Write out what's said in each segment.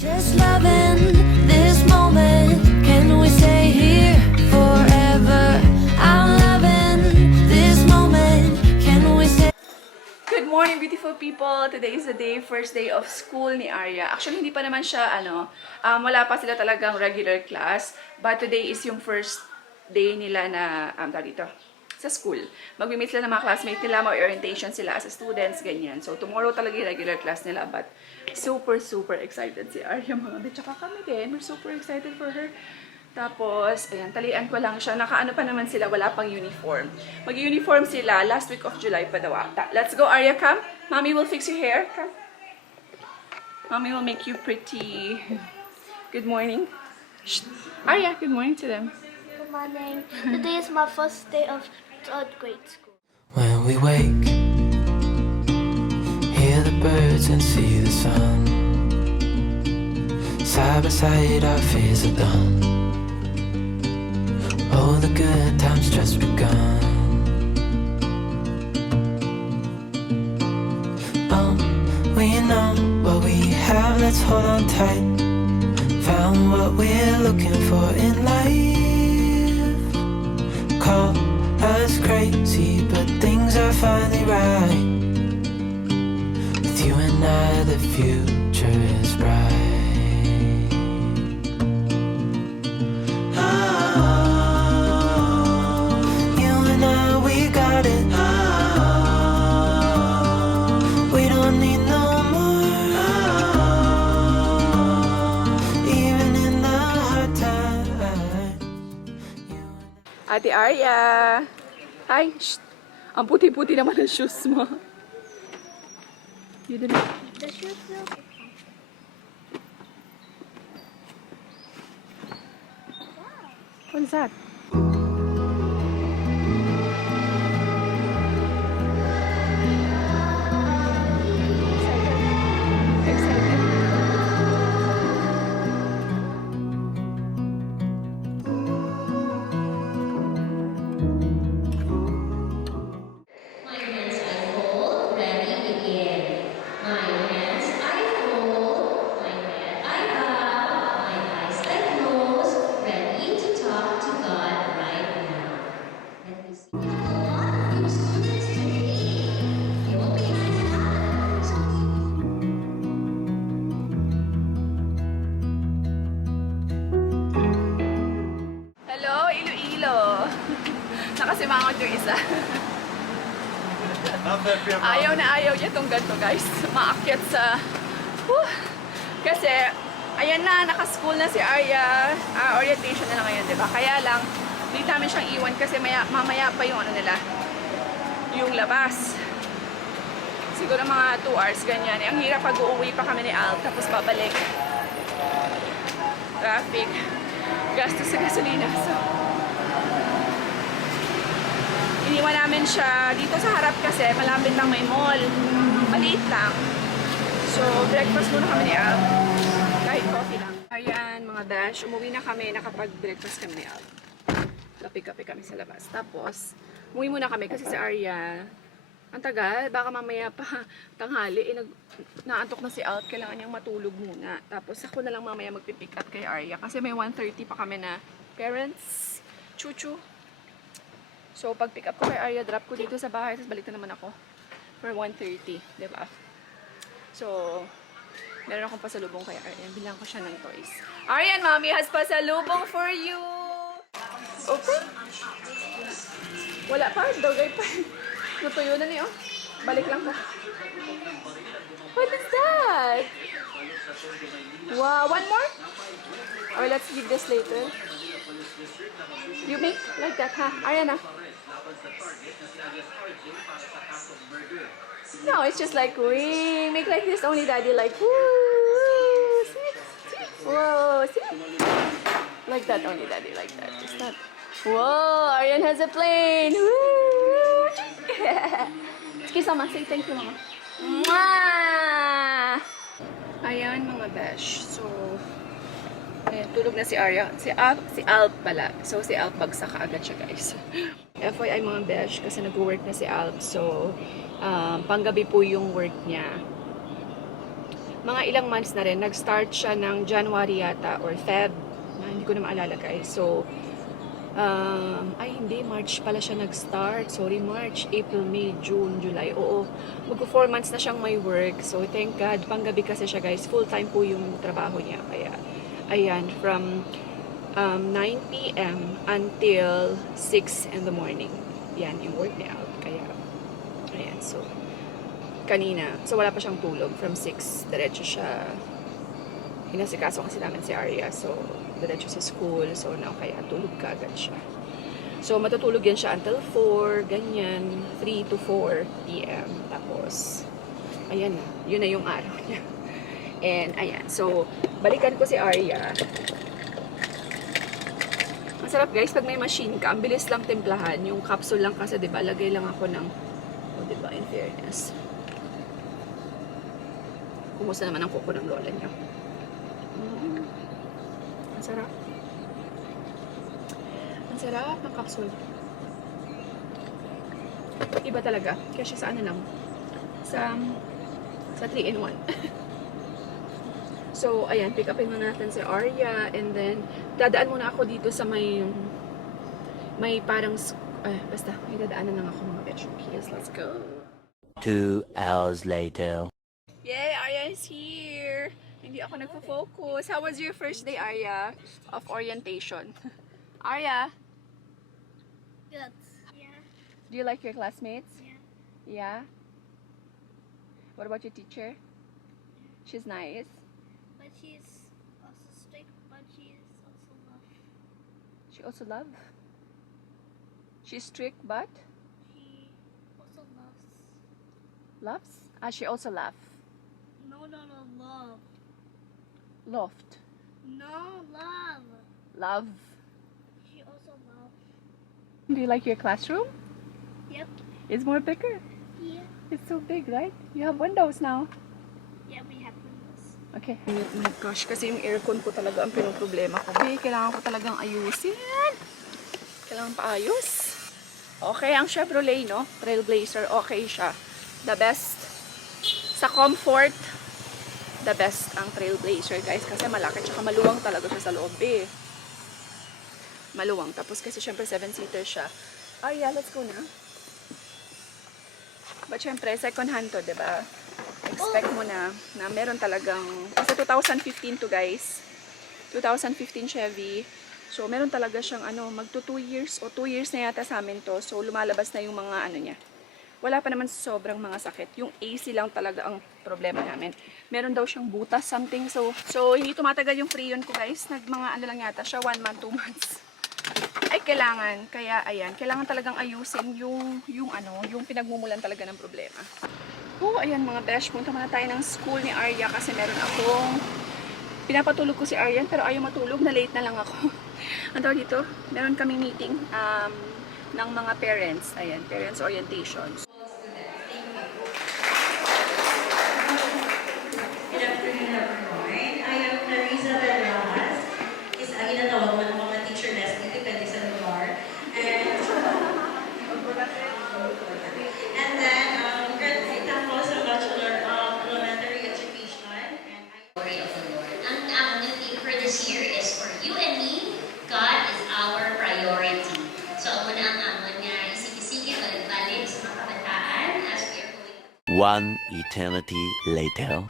Just loving this moment. Can we stay here forever? I'm loving this moment. Can we stay? Good morning, beautiful people! Today is the day, first day of school ni Arya. Actually, hindi pa naman siya, wala pa sila talagang regular class. But today is yung first day nila na, dito, sa school. Mag-meet sila ng mga classmates nila, mag-orientation sila as students, ganyan. So, tomorrow talaga yung regular class nila. But, super, super excited si Arya, mga di. Tsaka kami din, we're super excited for her. Tapos, ayan, talian ko lang siya. Nakaano pa naman sila, wala pang uniform. Mag-uniform sila last week of July pa daw ata. Let's go, Arya, come. Mommy will fix your hair. Come. Mommy will make you pretty. Good morning. Shh. Arya, good morning to them. Good morning. Today is my first day of third grade school. When we wake, hear the birds and see the sun. Side by side our fears are done. Oh, the good times just begun. Oh, we know what we have, let's hold on tight. Found what we're looking for in life. Call us crazy, but things are finally right. With you and I, the future is bright. You and I, we got it. We don't need no more. Even in the hard times. Ate Arya. Hi. Shh. Ang puti-puti naman ng shoes mo. You didn't... The shoes will be What is that? Excited. My hands I fold, ready, begin. My hands I fold, my head I bow, my eyes I close, ready to talk to God right now. Let me see. What you students today? You'll be Hello, Iloilo. Nakasimangot yung isa. Ayaw na ayaw niya itong ganito, guys. Maakyat sa... Kasi, ayan na, naka-school na si Arya. Orientation na lang ngayon, diba? Kaya lang, hindi namin siyang iwan kasi mamaya pa yung ano nila, yung labas. Siguro mga 2 hours, ganyan. Ang hirap pag uuwi pa kami ni Al, tapos babalik. Traffic. Gastos sa gasolina. So, iniwan namin siya dito sa harap kasi malapit lang may mall. Maliit lang. So, breakfast muna kami ni Al. Kahit coffee lang. Ayan, mga besh. Umuwi na kami. Nakapag-breakfast kami ni Al. Kape-kape kami sa labas. Tapos, umuwi muna kami kasi si Arya, ang tagal. Baka mamaya pa tanghali. Naantok na si Al. Kailangan niyang matulog muna. Tapos, ako na lang mamaya magpipick up kay Arya. Kasi may 1:30 pa kami na parents. Chuchu. So, pag pick up ko kay Arya, drop ko dito sa bahay, tapos balik na naman ako for 1:30, diba? So, meron akong pasalubong kay Arya. Bilang ko siya ng toys. Aryan, Mommy has pasalubong for you! Okay? Wala pa, dogay pa. Natuyo na niyo. Balik lang ko. What is that? Wow, one more? Or let's give this later. You make like that, ha? Ariana. No, it's just like, we make like this. Only daddy like, woo, see? Whoa, see? Like that, only daddy like that. It's not. Whoa, Arian has a plane. Woo! Kiss mama, say thank you, mama. Mwah! Ayan, mga besh. So, ayan, tulog na si Arya. Si Alp pala. So, si Alp bagsak agad siya, guys. FYI mga besh, kasi nag-work na si Alp. So, panggabi po yung work niya. mga ilang months na rin. Nag-start siya ng January yata or Feb. Hindi ko na maalala guys. So, ay hindi, March pala siya nag-start. Sorry, March, April, May, June, July. Oo, mag-4 months na siyang may work. So, thank God, panggabi kasi siya guys. Full-time po yung trabaho niya. Kaya, ayan, from 9 p.m. until 6 in the morning. Yan, yung work niya out. Kaya, ayan, so, kanina, so wala pa siyang tulog. From 6, diretso siya. Inasikaso kasi namin si Arya. So, diretso sa school. So, now, kaya tulog ka agad siya. So, matutulog yan siya until 4, ganyan, 3 to 4 p.m. Tapos, ayan na. Yun na yung araw niya. And, ayan. So, balikan ko si Arya. Masarap guys, pag may machine ka, ang bilis lang timplahan. Yung capsule lang kasi, diba, lagay lang ako ng, diba, in fairness. Kumusta naman ang kuko ng lola niya. Ang sarap. Ang sarap ng capsule. Iba talaga. Kasi sa ano lang. Sa 3-in-1. So, ayan. Pick upin muna natin si Arya. And then, dadaan muna ako dito sa may parang, basta, may dadaanan lang ako mga betch. Yes, let's go. 2 hours later. Yay, Arya is here! Hindi ako nagpo-focus. How was your first day, Arya, of orientation? Arya, Good. Yeah. do you like your classmates? Yeah. Yeah? What about your teacher? She's nice. But she's also strict, but she is also love. She also love? She's strict, but She also loves. loves? She also laugh. No, love. Loft. No, love. Love. She also loves. Do you like your classroom? Yep. It's more bigger. Yeah. It's so big, right? You have windows now. Yeah, we have windows. Okay. Oh my gosh, kasi yung aircon ko talaga ang pinoproblema ko. Kailangan ko talagang ayusin. Kailangan paayos. Okay, ang Chevrolet, no? Trailblazer, okay siya. The best. Sa comfort, the best ang Trailblazer, guys. Kasi malaki, tsaka maluwang talaga siya sa loob, eh. Maluwang. Tapos kasi syempre 7-seater siya. Oh yeah, let's go na. But syempre, second hand to, diba? Expect mo na meron talagang, kasi 2015 to guys. 2015 Chevy. So, meron talaga siyang magto 2 years o 2 years na yata sa amin to. So, lumalabas na yung mga niya. Wala pa naman sobrang mga sakit. Yung AC lang talaga ang problema namin. Meron daw siyang butas, something. So hindi tumatagal yung freon ko guys. Mga lang yata siya, 1 month, 2 months. Ay, kailangan. Kaya, ayan. Kailangan talagang ayusin yung pinagmumulan talaga ng problema. Oh, ayan mga besh. Punta muna tayo ng school ni Arya kasi meron akong pinapatulog ko si Aryan pero ayaw matulog. Na late na lang ako. Ang tawag dito, meron kaming meeting ng mga parents. Ayan, parents orientation. Good afternoon, everyone. I am Clarissa Veneras. Is ang ginatawag mo ng mga teacher Leslie, depende sa lugar. And then, graduate ako sa Bachelor of Elementary Education. And Glory of the Lord. Ang theme for this year is for you and me, God is our priority. So, ako na ang amon nga isig-isigit, balik-balik sa mga kabataan as we are going. One eternity later.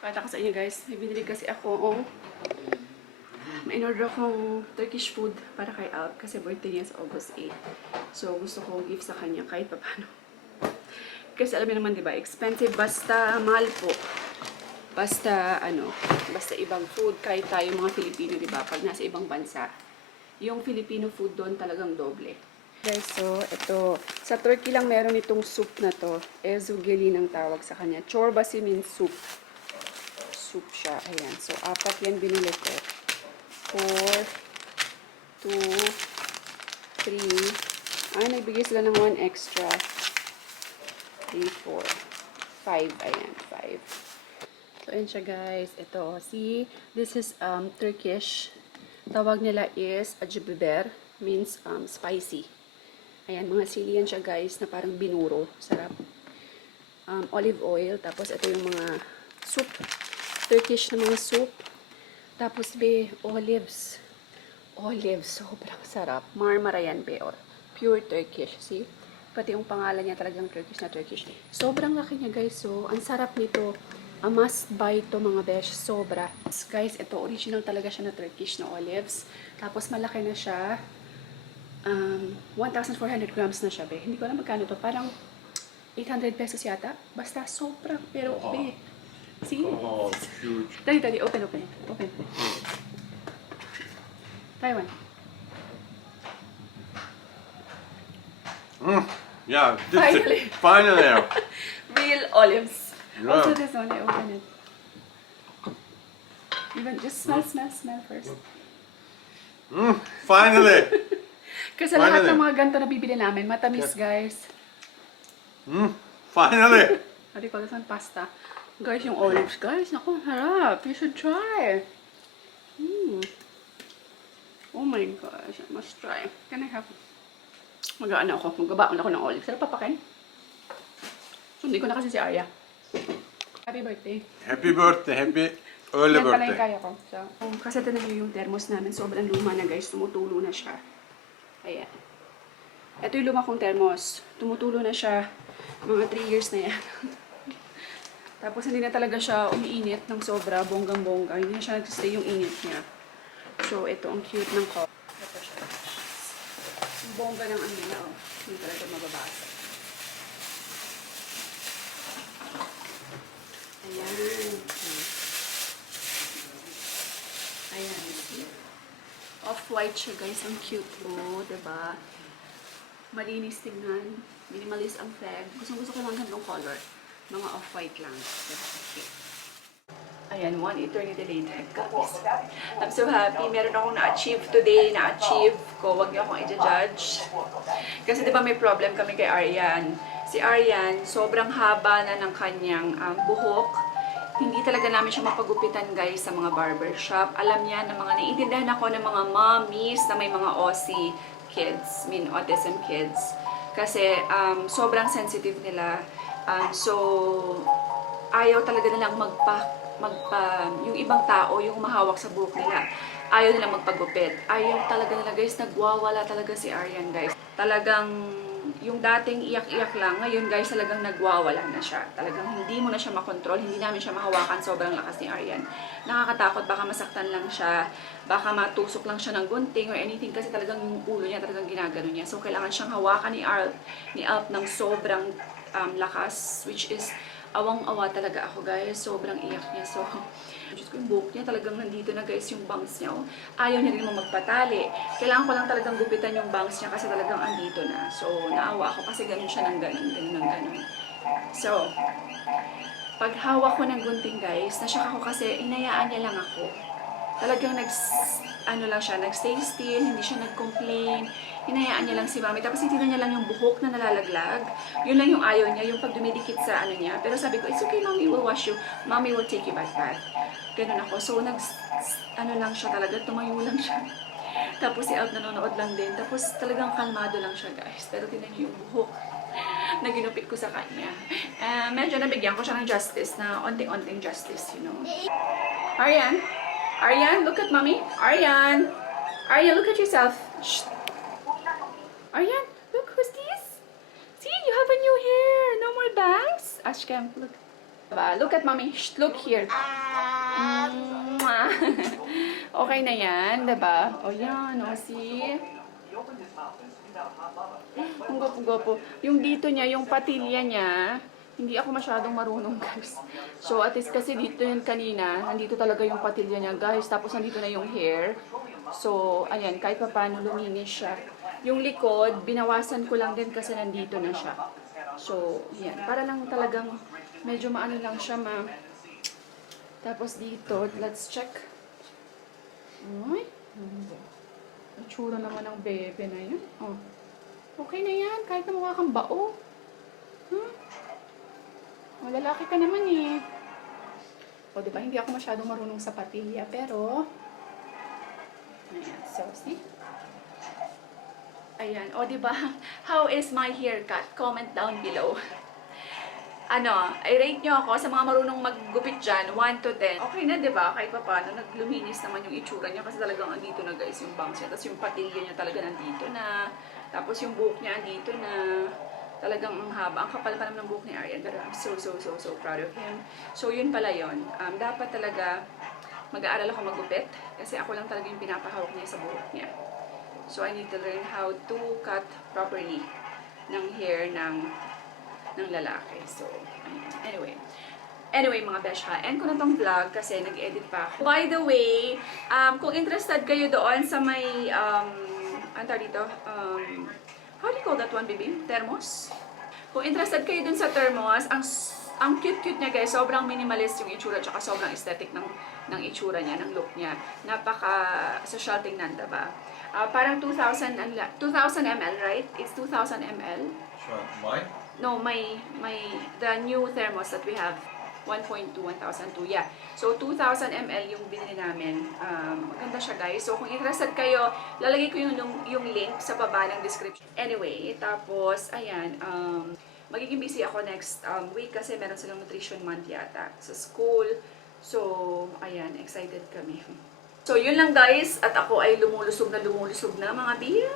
Pakita ko sa inyo guys, may binili kasi ako may in-order akong Turkish food para kay Alp kasi birthday niya sa August 8. So gusto ko gift sa kanya kahit paano. Kasi alam niyo naman 'di ba, expensive basta mahal po. Basta basta ibang food kahit tayo mga Filipino 'di ba, pag nasa ibang bansa, yung Filipino food doon talagang doble. Guys, so ito, sa Turkey lang meron itong soup na to. Ezugeli ng tawag sa kanya. Çorbası means soup. Soup siya. Ayan. So, 4 yan binili ko. 4, 2, 3. Ay, nagbigay sila ng 1 extra. 3, 4, 5. Ayan, 5. So, ayan siya guys. Ito, see? This is Turkish. Tawag nila is acı biber. Means spicy. Ayan, mga sili yan siya guys, na parang binuro. Sarap. Olive oil. Tapos ito yung mga soup. Turkish na mga soup. Tapos be, olives. Olives. Sobrang sarap. Marmara yan be. Pure Turkish. See? Pati yung pangalan niya talagang Turkish na Turkish. Sobrang laki niya guys. So, ang sarap nito. A must buy to mga besh. Sobra. Guys, ito original talaga siya na Turkish na olives. Tapos malaki na siya. 1,400 grams na siya be. Hindi ko alam magkano to. Parang 800 pesos yata. Basta sobrang. Pero be. See? Oh, huge. Dali. Open. Taiwan. Yeah, Finally. finally. Real olives. Yeah. Also this one, I open it. Even just smell first. Finally. Kasi lahat Finally. ng mga ganito na bibili namin, matamis guys. Finally. What do you call this one? Pasta. Guys, yung olives, guys, naku, harap. You should try. Oh my gosh, I must try. Can I have... Mag-ano ako, magbabaon ako ng olives. Sarap papakin. Sundi ko na kasi si Arya. Happy birthday. Happy birthday. Happy early Yan pala yung birthday. kaya ko. So, kasi ito na yung thermos namin. Sobrang luma na guys. Tumutulo na siya. Ayan. Ito yung luma kong thermos. Tumutulo na siya. Mga 3 years na yan. Tapos hindi na talaga siya umiinit ng sobra. Bonggang-bongga. Hindi na siya nag-stay yung init niya. So, ito ang cute ng cup. Ito siya. Yung bongga ng ano na. Oh. Hindi talaga mababasa. Ayan. Ayan. Off-white siya guys. Ang cute po. Diba? Malinis tingnan. Minimalist ang flag. Gusto ko lang ganitong color. Mga off-white lang. Diba? Okay. Ayan, one eternity later, guys. I'm so happy. Meron akong na-achieve today. Na-achieve ko. Huwag niyo akong i-judge. Kasi diba may problem kami kay Aryan. Si Aryan, sobrang haba na ng kanyang buhok. Hindi talaga namin siya mapagupitan guys sa mga barbershop. Alam niya na mga naiintindihan ako ng mga mommies na may mga Aussie kids, autism kids. Kasi sobrang sensitive nila. So, ayaw talaga nilang yung ibang tao, yung mahawak sa buhok nila. Ayaw nilang magpagupit. Ayaw talaga nila guys, nagwawala talaga si Aryan guys. Talagang yung dating iyak-iyak lang, ngayon guys talagang nagwawala na siya. Talagang hindi mo na siya makontrol, hindi namin siya mahawakan, sobrang lakas ni Aryan. Nakakatakot, baka masaktan lang siya, baka matusok lang siya ng gunting or anything kasi talagang yung ulo niya talagang ginagano niya. So kailangan siyang hawakan ni Alp ng sobrang lakas, which is awang-awa talaga ako guys. Sobrang iyak niya. So, Diyos ko, yung buhok niya talagang nandito na guys yung bangs niya. Oh. Ayaw niya rin mo magpatali. Kailangan ko lang talagang gupitan yung bangs niya kasi talagang andito na. So, naawa ako kasi ganun siya ng ganun. So, pag hawak ko ng gunting guys, nasyak ako kasi inayaan niya lang ako. Talagang nag-stay still, hindi siya nag-complain. Hinayaan niya lang si mami. Tapos titignan niya lang yung buhok na nalalaglag. Yun lang yung ayaw niya, yung pag dumidikit sa ano niya. Pero sabi ko, it's okay, mommy will wash you. Mommy will take you back bath. Ganun ako. So, lang siya talaga, tumayo lang siya. Tapos si Alp nanonood lang din. Tapos talagang kalmado lang siya, guys. Pero tingnan niyo yung buhok na ginupit ko sa kanya. Medyo nabigyan ko siya ng justice, na onting-onting justice, you know. Aryan, look at mommy. Aryan, look at yourself. Shh. Aryan, look, who's this? See, you have a new hair. No more bangs. Ashkem, look. Look at mommy. Shh, look here. Mwah. Okay na yan, diba? O yan, o see? Ang gwapo-gwapo. Yung dito niya, yung patilya niya, hindi ako masyadong marunong, guys. So, at least kasi dito yun kanina, nandito talaga yung patilya niya, guys. Tapos, nandito na yung hair. So, ayan, kahit pa paano, luminis siya. Yung likod, binawasan ko lang din kasi nandito na siya. So, yan. Para lang talagang medyo maano lang siya, Tapos dito, let's check. Ay, ang tsura naman ng bebe na yun. Oh. Okay na yan, kahit na mukha kang bao. Huh? O, lalaki ka naman eh. O, diba, hindi ako masyadong marunong sa patilya, pero, ayan, so, see? Ayan. O, diba? How is my haircut? Comment down below. Ano, i-rate nyo ako sa mga marunong maggupit dyan, 1 to 10. Okay na, diba? Kahit pa paano, nagluminis naman yung itsura niya kasi talagang andito na guys yung bangs niya. Tapos yung patilya niya talaga nandito na. Tapos yung buhok niya andito na. Talagang ang haba. Ang kapal pa naman ng buhok ni Arian. Pero I'm so proud of him. So, yun pala yun. Dapat talaga mag-aaral ako maggupit kasi ako lang talaga yung pinapahawak niya sa buhok niya. So, I need to learn how to cut properly ng hair ng lalaki. So, anyway mga besh ha, end ko na tong vlog kasi nag-edit pa ako. By the way, kung interested kayo doon sa may, ano dito, how do you call that one, baby? Thermos? Kung interested kayo dun sa thermos, ang cute-cute niya guys, sobrang minimalist yung itsura, tsaka sobrang aesthetic ng itsura niya, ng look niya. Napaka-social tingnan, diba? Parang 2,000 ml, right? It's 2,000 ml. Sure. Why? No, the new thermos that we have, 1.2, 1,002, yeah. So, 2,000 ml yung binili namin. Maganda siya, guys. So, kung interested kayo, lalagay ko yung link sa baba ng description. Anyway, tapos, ayan, magiging busy ako next week kasi meron silang nutrition month yata sa school. So, ayan, excited kami. So, yun lang, guys. At ako ay lumulusog na mga beer.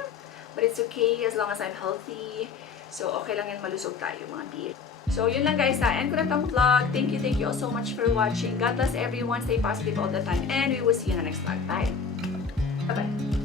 But it's okay as long as I'm healthy. So, okay lang yan, malusog tayo, mga beer. So, yun lang guys, end ko na itong vlog. Thank you all so much for watching. God bless everyone. Stay positive all the time. And we will see you in the next vlog. Bye! Bye-bye!